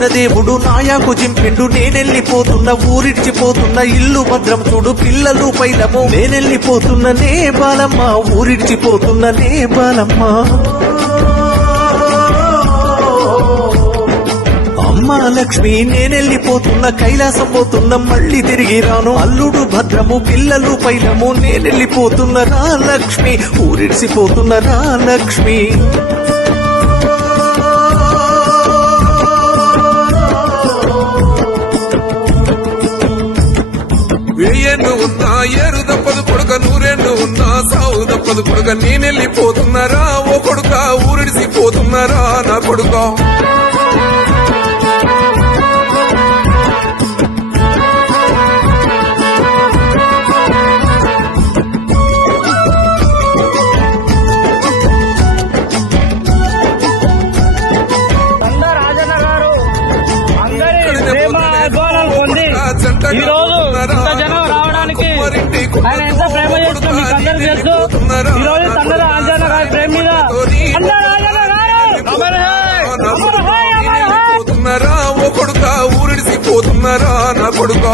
చూసిన దేవుడు నాయాకు జింపిండు నేనెళ్ళిపోతున్న ఊరిడ్చిపోతున్న ఇల్లు భద్రం చూడు పిల్లలు పైలము నేనెళ్ళిపోతున్న నే బాలమ్మ ఊరిడ్చిపోతున్న నే బాలమ్మ అమ్మా లక్ష్మి నేనెళ్ళిపోతున్న కైలాసం పోతున్న మళ్ళీ తిరిగి రాను అల్లుడు భద్రము పిల్లలు పైలము నేనెళ్ళిపోతున్న రా లక్ష్మి ఊరిడ్చిపోతున్న రా లక్ష్మి వెయ్యేళ్ళు ఉన్నా ఏరు దప్పదు కొడుక నూరేళ్ళు ఉన్నా సావు దప్పదు కొడుక నేనెళ్ళిపోతున్నారా ఓ కొడుక ఊరిడిసిపోతున్నారా నా కొడుక ఈ రోజు ఇంత జనం రావడానికి ఆయన ఎంత ప్రేమ చేస్తున్నా మీకు అందరూ తెలుసు. ఈ రోజు తండ్రి ఆంజనేయ గారి ప్రేమ మీద పోతున్నారా ఓ కొడుక ఊరిడిసిపోతున్నారా నా కొడుక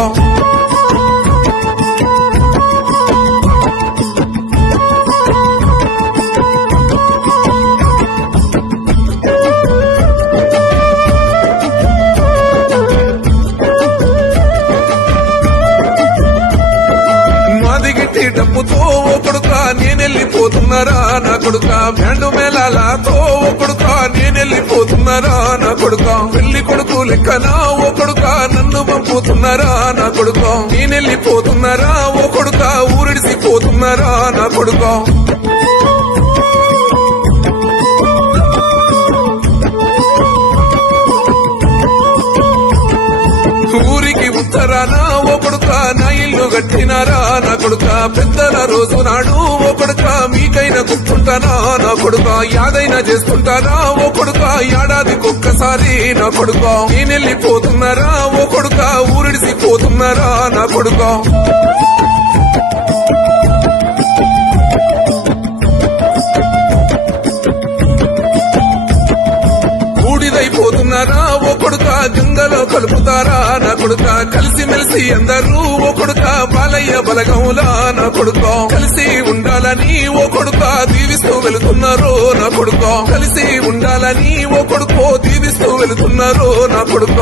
డబ్బుతో ఓ కొడుక నేనెళ్ళిపోతున్నారా నా కొడుక బ్యాండు మేళాలతో ఓ కొడుక నేనెళ్ళిపోతున్నారా నా కొడుక పెళ్లి కొడుకు లెక్కనా ఓ కొడుక నన్ను పంపుతున్నారా నా కొడుక నేనెళ్ళిపోతున్నారా ఓ కొడుక ఊరిడిసిపోతున్నారా నా కొడుక ఊరికి ఉత్తరానా ఓ కొడుక నా ఇల్లు కట్టినారా నా కొడుక పెద్దల రోజు నాడు ఓ కొడుక మీకైనా గుర్తుంటానా నా కొడుక యాదైనా చేస్తుంటారా ఓ కొడుక ఏడాదికొక్కసారి నా కొడుక నేనెళ్ళిపోతున్నారా ఓ కొడుక ఊరిడిసిపోతున్నారా నా కొడుక బూడిదైపోతున్నారా ఓ కొడుక గంగలో కలుపుతారా నా కొడుక కలిసిమెలిసి అందరూ ఓ కొడుక బాలయ్య బలగంలా నా కొడుక కలిసి ఉండాలని ఓ కొడుక దీవిస్తూ వెళుతున్నారు నా కొడుక కలిసి ఉండాలని ఓ కొడుకో దీవిస్తూ వెళుతున్నారు నా కొడుక